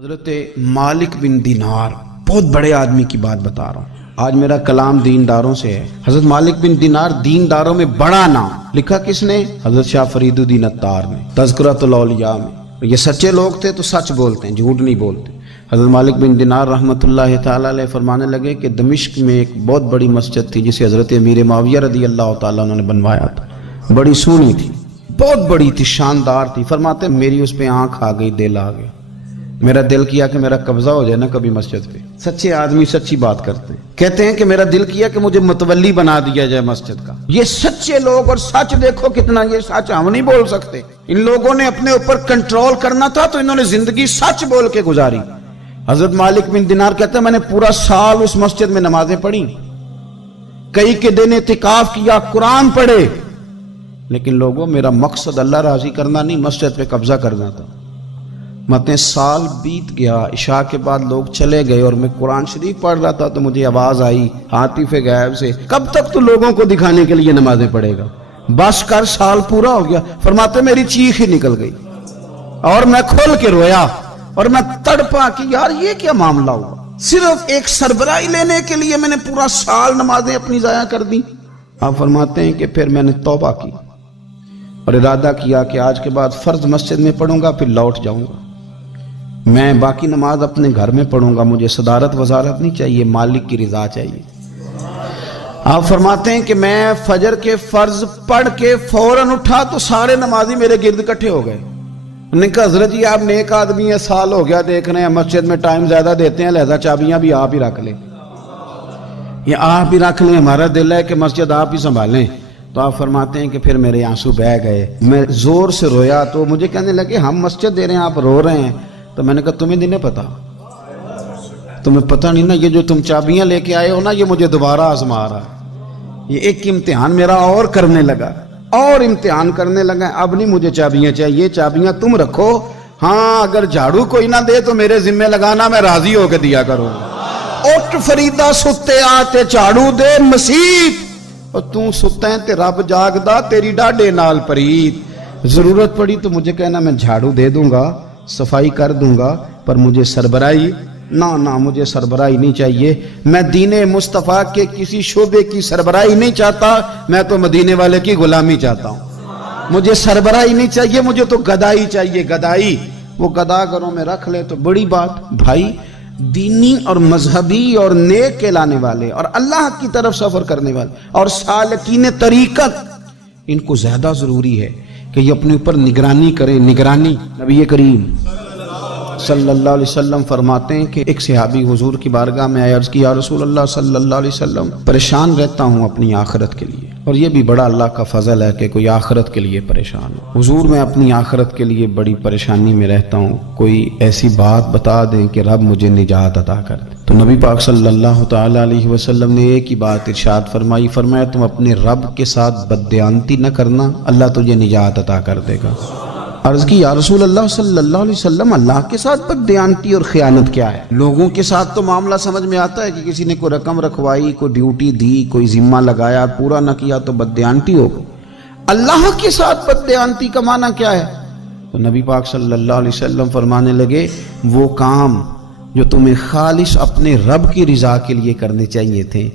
حضرت مالک بن دینار بہت بڑے آدمی کی بات بتا رہا ہوں. آج میرا کلام دینداروں سے ہے. حضرت مالک بن دینار دینداروں میں بڑا نام لکھا کس نے؟ حضرت شاہ فرید الدین عطار نے تذکرۃ الاولیاء میں. یہ سچے لوگ تھے تو سچ بولتے ہیں، جھوٹ نہیں بولتے. حضرت مالک بن دینار رحمۃ اللہ تعالی علیہ فرمانے لگے کہ دمشق میں ایک بہت بڑی مسجد تھی جسے حضرت امیر معاویہ رضی اللہ تعالیٰ عنہ نے بنوایا تھا. بڑی سونی تھی، بہت بڑی تھی، شاندار تھی. فرماتے میری اس پہ آنکھ آ گئی، دل آ گیا. میرا دل کیا کہ میرا قبضہ ہو جائے نا کبھی مسجد پہ. سچے آدمی سچی بات کرتے ہیں. کہتے ہیں کہ میرا دل کیا کہ مجھے متولی بنا دیا جائے مسجد کا. یہ سچے لوگ، اور سچ دیکھو کتنا، یہ سچ ہم نہیں بول سکتے. ان لوگوں نے اپنے اوپر کنٹرول کرنا تھا تو انہوں نے زندگی سچ بول کے گزاری. حضرت مالک بن دینار کہتے ہیں میں نے پورا سال اس مسجد میں نمازیں پڑھی، کئی کے دن اعتکاف کیا، قرآن پڑھے، لیکن لوگوں میرا مقصد اللہ راضی کرنا نہیں، مسجد پہ قبضہ کرنا تھا. مطلب سال بیت گیا، عشاء کے بعد لوگ چلے گئے اور میں قرآن شریف پڑھ رہا تھا تو مجھے آواز آئی عاطف غیب سے، کب تک تو لوگوں کو دکھانے کے لیے نمازیں پڑھے گا، بس کر، سال پورا ہو گیا. فرماتے میری چیخ ہی نکل گئی اور میں کھول کے رویا اور میں تڑپا کہ یار یہ کیا معاملہ ہوا. صرف ایک سربراہی لینے کے لیے میں نے پورا سال نمازیں اپنی ضائع کر دی. آپ فرماتے ہیں کہ پھر میں نے توبہ کی اور ارادہ کیا کہ آج کے بعد فرض مسجد میں پڑھوں گا، پھر لوٹ جاؤں گا. میں باقی نماز اپنے گھر میں پڑھوں گا، مجھے صدارت وزارت نہیں چاہیے، مالک کی رضا چاہیے. آپ فرماتے ہیں کہ میں فجر کے فرض پڑھ کے فوراً اٹھا تو سارے نمازی میرے گرد اکٹھے ہو گئے. انہوں نے کہا حضرت جی آپ نیک آدمی ہیں، سال ہو گیا دیکھ رہے ہیں مسجد میں ٹائم زیادہ دیتے ہیں، لہذا چابیاں بھی آپ ہی رکھ لیں، یہ آپ ہی رکھ لیں، ہمارا دل ہے کہ مسجد آپ ہی سنبھالیں. تو آپ فرماتے ہیں کہ پھر میرے آنسو بہہ گئے، میں زور سے رویا تو مجھے کہنے لگے ہم مسجد دے رہے ہیں آپ رو رہے ہیں. تو میں نے کہا تمہیں نہیں پتا، تمہیں پتہ نہیں نا، یہ جو تم چابیاں لے کے آئے ہو نا یہ مجھے دوبارہ آزما رہا ہے. یہ ایک امتحان میرا اور کرنے لگا، اور امتحان کرنے لگا. اب نہیں مجھے چابیاں چاہیے، چابیاں تم رکھو، ہاں اگر جھاڑو کوئی نہ دے تو میرے ذمہ لگانا، میں راضی ہو کے دیا کروں. اٹھ فریدا ستے آتے جھاڑو دے مسیت، اور تو ستا ہے تے رب جاگدا تیری ڈاڈے نال پرید. ضرورت پڑی تو مجھے کہنا میں جھاڑو دے دوں گا، صفائی کر دوں گا، پر مجھے سربراہی نہ مجھے سربراہی نہیں چاہیے. میں دین مصطفیٰ کے کسی شعبے کی سربراہی نہیں چاہتا، میں تو مدینے والے کی غلامی چاہتا ہوں. مجھے سربراہی نہیں چاہیے، مجھے تو گدائی چاہیے، گدائی. وہ گدا گھروں میں رکھ لے تو بڑی بات. بھائی دینی اور مذہبی اور نیک کہلانے والے اور اللہ کی طرف سفر کرنے والے اور سالکین طریقت، ان کو زیادہ ضروری ہے کہ یہ اپنے اوپر نگرانی کریں. نگرانی نبی کریم صلی اللہ علیہ وسلم فرماتے ہیں کہ ایک صحابی حضور کی بارگاہ میں آیا، عرض کی یا رسول اللہ صلی اللہ علیہ وسلم پریشان رہتا ہوں اپنی آخرت کے لیے، اور یہ بھی بڑا اللہ کا فضل ہے کہ کوئی آخرت کے لیے پریشان ہو. حضور میں اپنی آخرت کے لیے بڑی پریشانی میں رہتا ہوں، کوئی ایسی بات بتا دیں کہ رب مجھے نجات عطا کر دے. تو نبی پاک صلی اللہ تعالی علیہ وسلم نے ایک ہی بات ارشاد فرمائی، فرمایا تم اپنے رب کے ساتھ بددیانتی نہ کرنا، اللہ تجھے نجات عطا کر دے گا. عرض کی یا رسول اللہ صلی اللہ علیہ وسلم اللہ کے ساتھ بددیانتی اور خیانت کیا ہے؟ لوگوں کے ساتھ تو معاملہ سمجھ میں آتا ہے کہ کسی نے کوئی رقم رکھوائی، کوئی ڈیوٹی دی، کوئی ذمہ لگایا، پورا نہ کیا تو بددیانتی ہو گئی. اللہ کے ساتھ بددیانتی کا معنی کیا ہے؟ تو نبی پاک صلی اللہ علیہ وسلم فرمانے لگے وہ کام جو تمہیں خالص اپنے رب کی رضا کے لیے کرنے چاہیے تھے،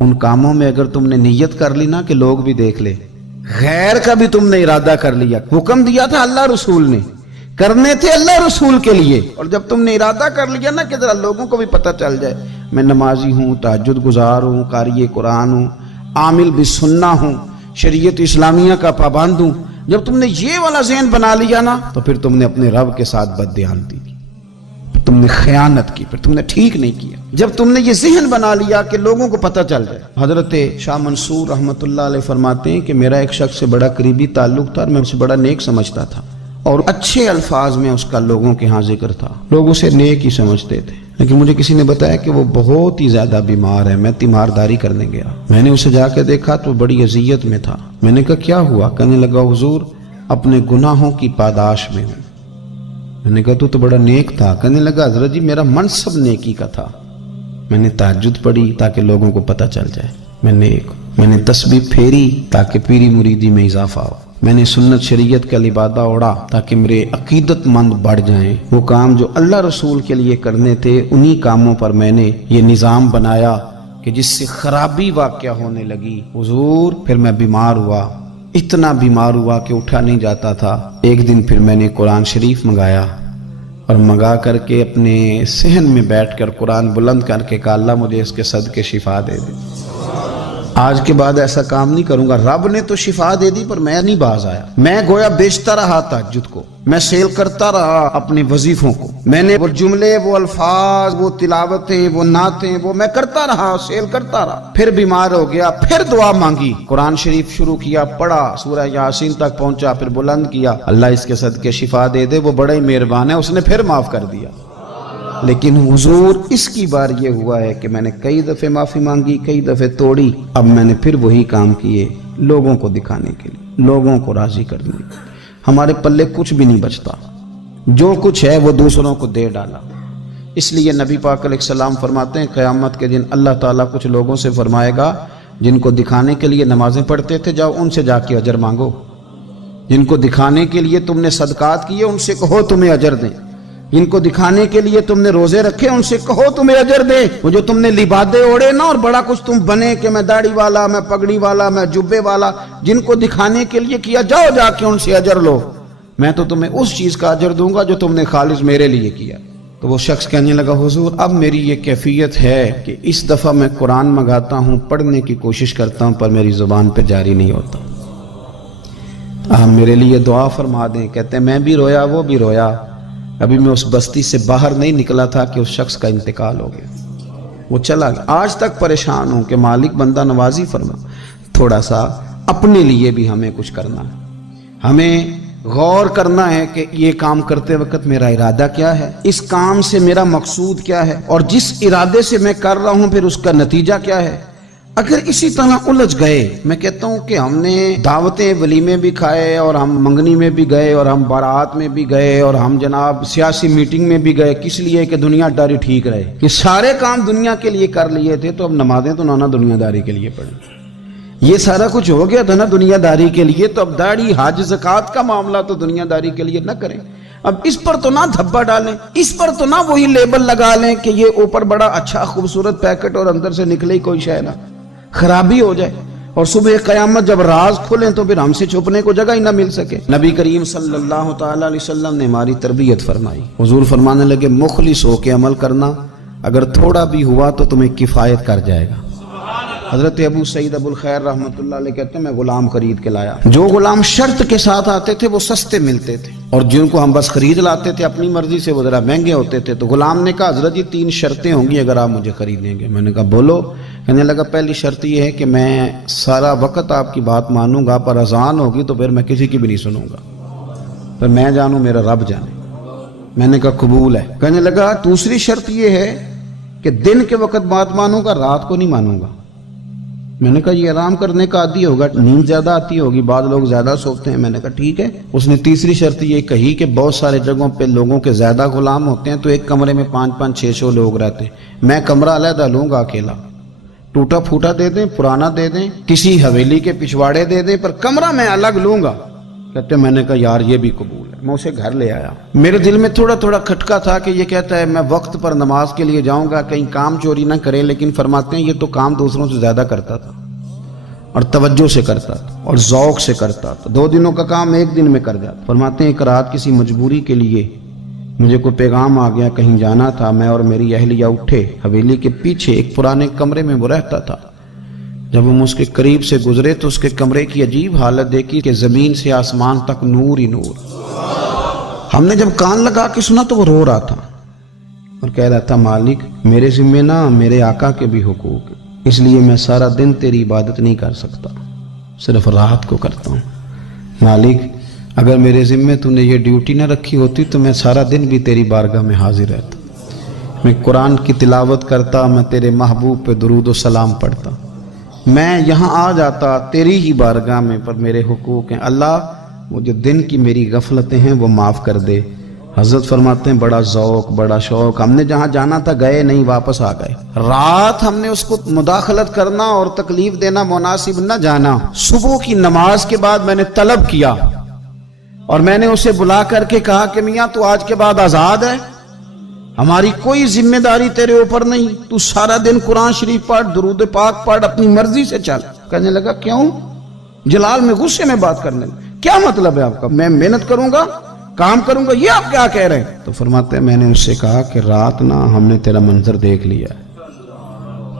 ان کاموں میں اگر تم نے نیت کر لی نا کہ لوگ بھی دیکھ لے، غیر کا بھی تم نے ارادہ کر لیا، حکم دیا تھا اللہ رسول نے، کرنے تھے اللہ رسول کے لیے، اور جب تم نے ارادہ کر لیا نا کہ ذرا لوگوں کو بھی پتہ چل جائے میں نمازی ہوں، تہجد گزار ہوں، قاری قرآن ہوں، عامل بالسنہ ہوں، شریعت اسلامیہ کا پابند ہوں، جب تم نے یہ والا ذہن بنا لیا نا تو پھر تم نے اپنے رب کے ساتھ بددیانتی کی، تم نے خیانت کی، پھر تم نے ٹھیک نہیں کیا. جب تم نے یہ ذہن بنا لیا کہ لوگوں کو پتہ چل جائے. حضرت شاہ منصور رحمۃ اللہ علیہ فرماتے ہیں کہ میرا ایک شخص سے بڑا قریبی تعلق تھا اور میں اسے بڑا نیک سمجھتا تھا، اور اچھے الفاظ میں اس کا لوگوں کے ہاں ذکر تھا، لوگ اسے نیک ہی سمجھتے تھے. لیکن مجھے کسی نے بتایا کہ وہ بہت ہی زیادہ بیمار ہے. میں تیمارداری کرنے گیا، میں نے اسے جا کے دیکھا تو بڑی اذیت میں تھا. میں نے کہا کیا ہوا؟ کہنے لگا حضور اپنے گناہوں کی پاداش میں ہوں. میں نے کہا تو بڑا نیک تھا. کہنے لگا حضرت جی میرا منصب نیکی کا تھا، میں نے تہجد پڑھی تاکہ لوگوں کو پتہ چل جائے میں نیک، میں نے تسبیح پھیری تاکہ پیری مریدی میں اضافہ ہو. میں نے سنت شریعت کا لبادہ اوڑھا تاکہ میرے عقیدت مند بڑھ جائیں۔ وہ کام جو اللہ رسول کے لیے کرنے تھے انہی کاموں پر میں نے یہ نظام بنایا کہ جس سے خرابی واقع ہونے لگی حضور پھر میں بیمار ہوا، اتنا بیمار ہوا کہ اٹھا نہیں جاتا تھا۔ ایک دن پھر میں نے قرآن شریف منگایا اور منگا کر کے اپنے صحن میں بیٹھ کر قرآن بلند کر کے کہا اللہ مجھے اس کے صدقے شفا دے دے۔ آج کے بعد ایسا کام نہیں کروں گا۔ رب نے تو شفا دے دی پر میں نہیں باز آیا۔ میں گویا بیچتا رہا تہجد کو، میں سیل کرتا رہا اپنے وظیفوں کو، میں نے وہ جملے، وہ الفاظ، وہ تلاوتیں، وہ نعتیں وہ میں کرتا رہا، سیل کرتا رہا۔ پھر بیمار ہو گیا، پھر دعا مانگی، قرآن شریف شروع کیا، پڑھا، سورہ یاسین تک پہنچا، پھر بلند کیا، اللہ اس کے صدقے شفا دے دے، وہ بڑا ہی مہربان ہے، اس نے پھر معاف کر دیا۔ لیکن حضور اس کی بار یہ ہوا ہے کہ میں نے کئی دفعے معافی مانگی، کئی دفعے توڑی، اب میں نے پھر وہی کام کیے لوگوں کو دکھانے کے لیے، لوگوں کو راضی کرنے کے لیے۔ ہمارے پلے کچھ بھی نہیں بچتا، جو کچھ ہے وہ دوسروں کو دے ڈالا۔ اس لیے نبی پاک علیہ السلام فرماتے ہیں قیامت کے دن اللہ تعالیٰ کچھ لوگوں سے فرمائے گا جن کو دکھانے کے لیے نمازیں پڑھتے تھے جاؤ ان سے جا کے اجر مانگو، جن کو دکھانے کے لیے تم نے صدقات کیے ان سے کہو تمہیں اجر دیں، جن کو دکھانے کے لیے تم نے روزے رکھے ان سے کہو تمہیں اجر دے۔ وہ جو تم نے لبادے اوڑے نا اور بڑا کچھ تم بنے کہ میں داڑھی والا، میں پگڑی والا، میں جبے والا، جن کو دکھانے کے لیے کیا جاؤ جا کے ان سے اجر لو، میں تو تمہیں اس چیز کا اجر دوں گا جو تم نے خالص میرے لیے کیا۔ تو وہ شخص کہنے لگا حضور اب میری یہ کیفیت ہے کہ اس دفعہ میں قرآن منگاتا ہوں، پڑھنے کی کوشش کرتا ہوں پر میری زبان پہ جاری نہیں ہوتا، آپ میرے لیے دعا فرما دیں۔ کہتے ہیں میں بھی رویا، وہ بھی رویا، ابھی میں اس بستی سے باہر نہیں نکلا تھا کہ اس شخص کا انتقال ہو گیا، وہ چلا گیا۔ آج تک پریشان ہوں کہ مالک بندہ نوازی فرما، تھوڑا سا اپنے لیے بھی ہمیں کچھ کرنا ہے، ہمیں غور کرنا ہے کہ یہ کام کرتے وقت میرا ارادہ کیا ہے، اس کام سے میرا مقصود کیا ہے، اور جس ارادے سے میں کر رہا ہوں پھر اس کا نتیجہ کیا ہے۔ اگر اسی طرح الجھ گئے، میں کہتا ہوں کہ ہم نے دعوتیں ولیمے بھی کھائے اور ہم منگنی میں بھی گئے اور ہم بارات میں بھی گئے اور ہم جناب سیاسی میٹنگ میں بھی گئے، کس لیے کہ دنیا داری ٹھیک رہے، کہ سارے کام دنیا کے لیے کر لیے تھے تو اب نمازیں تو نانا دنیا داری کے لیے پڑھیں، یہ سارا کچھ ہو گیا تھا نا دنیا داری کے لیے، تو اب داڑھی حج زکوٰۃ کا معاملہ تو دنیا داری کے لیے نہ کریں۔ اب اس پر تو نہ دھبا ڈالیں، اس پر تو نہ وہی لیبل لگا لیں کہ یہ اوپر بڑا اچھا خوبصورت پیکٹ اور اندر سے نکلے ہی کوئی شے نہ، خرابی ہو جائے اور صبح قیامت جب راز کھلیں تو پھر ہم سے چھپنے کو جگہ ہی نہ مل سکے۔ نبی کریم صلی اللہ تعالی علیہ وسلم نے ہماری تربیت فرمائی، حضور فرمانے لگے مخلص ہو کے عمل کرنا، اگر تھوڑا بھی ہوا تو تمہیں کفایت کر جائے گا۔ حضرت ابو سعید ابو الخیر رحمۃ اللہ علیہ کہتے ہیں میں غلام خرید کے لایا، جو غلام شرط کے ساتھ آتے تھے وہ سستے ملتے تھے اور جن کو ہم بس خرید لاتے تھے اپنی مرضی سے وہ ذرا مہنگے ہوتے تھے۔ تو غلام نے کہا حضرت جی 3 شرطیں ہوں گی اگر آپ مجھے خریدیں گے۔ میں نے کہا بولو۔ کہنے لگا پہلی شرط یہ ہے کہ میں سارا وقت آپ کی بات مانوں گا، پر اذان ہوگی تو پھر میں کسی کی بھی نہیں سنوں گا، پر میں جانوں میرا رب جانے۔ میں نے کہا قبول ہے۔ کہنے لگا دوسری شرط یہ ہے کہ دن کے وقت بات مانوں گا، رات کو نہیں مانوں گا۔ میں نے کہا یہ آرام کرنے کا عادی ہوگا، نیند زیادہ آتی ہوگی، بعض لوگ زیادہ سوتے ہیں۔ میں نے کہا ٹھیک ہے۔ اس نے تیسری شرط یہ کہی کہ بہت سارے جگہوں پہ لوگوں کے زیادہ غلام ہوتے ہیں تو ایک کمرے میں 5-5 600 لوگ رہتے ہیں، میں کمرہ علیحدہ لوں گا اکیلا، ٹوٹا پھوٹا دے دیں، پرانا دے دیں، کسی حویلی کے پچھواڑے دے دیں، پر کمرہ میں الگ لوں گا۔ کہتے میں نے کہا یار یہ بھی قبول ہے۔ میں اسے گھر لے آیا، میرے دل میں تھوڑا تھوڑا کھٹکا تھا کہ یہ کہتا ہے میں وقت پر نماز کے لیے جاؤں گا، کہیں کام چوری نہ کرے، لیکن فرماتے ہیں یہ تو کام دوسروں سے زیادہ کرتا تھا اور توجہ سے کرتا تھا اور ذوق سے کرتا تھا، 2 دنوں کا کام 1 دن میں کر جاتا۔ فرماتے ہیں ایک رات کسی مجبوری کے لیے مجھے کوئی پیغام آ گیا، کہیں جانا تھا، میں اور میری اہلیہ اٹھے، حویلی کے پیچھے ایک پرانے کمرے میں وہ رہتا تھا۔ جب ہم اس کے قریب سے گزرے تو اس کے کمرے کی عجیب حالت دیکھی کہ زمین سے آسمان تک نور ہی نور۔ ہم نے جب کان لگا کے سنا تو وہ رو رہا تھا اور کہہ رہا تھا مالک میرے ذمہ نہ میرے آقا کے بھی حقوق، اس لیے میں سارا دن تیری عبادت نہیں کر سکتا، صرف رات کو کرتا ہوں۔ مالک اگر میرے ذمہ تو نے یہ ڈیوٹی نہ رکھی ہوتی تو میں سارا دن بھی تیری بارگاہ میں حاضر رہتا، میں قرآن کی تلاوت کرتا، میں تیرے محبوب پہ درود و سلام پڑھتا، میں یہاں آ جاتا تیری ہی بارگاہ میں، پر میرے حقوق ہیں۔ اللہ وہ جو دن کی میری غفلتیں ہیں وہ معاف کر دے۔ حضرت فرماتے ہیں بڑا ذوق بڑا شوق، ہم نے جہاں جانا تھا گئے نہیں، واپس آ گئے۔ رات ہم نے اس کو مداخلت کرنا اور تکلیف دینا مناسب نہ جانا۔ صبح کی نماز کے بعد میں نے طلب کیا اور میں نے اسے بلا کر کے کہا کہ میاں تو آج کے بعد آزاد ہے، ہماری کوئی ذمہ داری تیرے اوپر نہیں، تو سارا دن قرآن شریف پڑھ، درود پاک پڑھ، اپنی مرضی سے چل۔ کہنے لگا کیوں؟ جلال میں غصے میں بات کرنے لگا، کیا مطلب ہے آپ کا؟ میں محنت کروں گا، کام کروں گا، یہ آپ کیا کہہ رہے ہیں؟ تو فرماتے ہیں میں نے اس سے کہا کہ رات نا ہم نے تیرا منظر دیکھ لیا،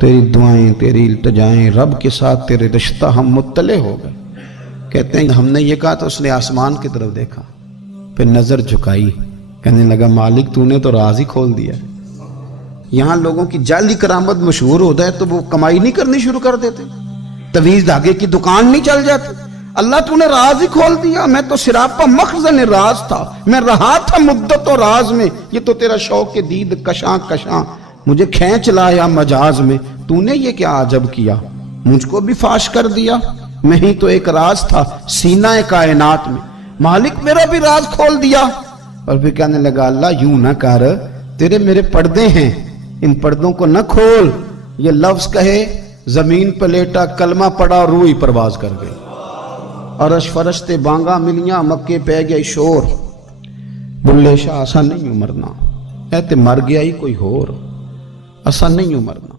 تیری دعائیں، تیری التجائیں، رب کے ساتھ تیرے رشتہ ہم مطلع ہو گئے۔ کہتے ہیں ہم نے یہ کہا تو اس نے آسمان کی طرف دیکھا، پھر نظر جھکائی، کہنے لگا مالک تو نے تو راز ہی کھول دیا۔ یہاں لوگوں کی جعلی کرامت مشہور ہوتا ہے تو وہ کمائی نہیں کرنی شروع کر دیتے، تویز دھاگے کی دکان نہیں چل جاتی۔ اللہ تو نے راز ہی کھول دیا، میں تو سراپا مخزن راز تھا، میں رہا تھا مدت و راز میں، یہ تو تیرا شوق کے دید کشاں کشاں مجھے کھینچ لایا مجاز میں، تو نے یہ کیا عجب کیا، مجھ کو بھی فاش کر دیا، میں ہی تو ایک راز تھا سینہ کائنات میں، مالک میرا بھی راز کھول دیا۔ اور پھر کہنے لگا اللہ یوں نہ کر، تیرے میرے پردے ہیں، ان پردوں کو نہ کھول۔ یہ لفظ کہے زمین پہ لیٹا، کلمہ پڑا، روح پرواز کر گئی، عرش فرشتے بانگا ملیاں، مکے پہ گئے شور۔ بلے شاہ اسا نہیں مرنا، اے تے مر گیا ہی کوئی ہور، اسا نہیں مرنا۔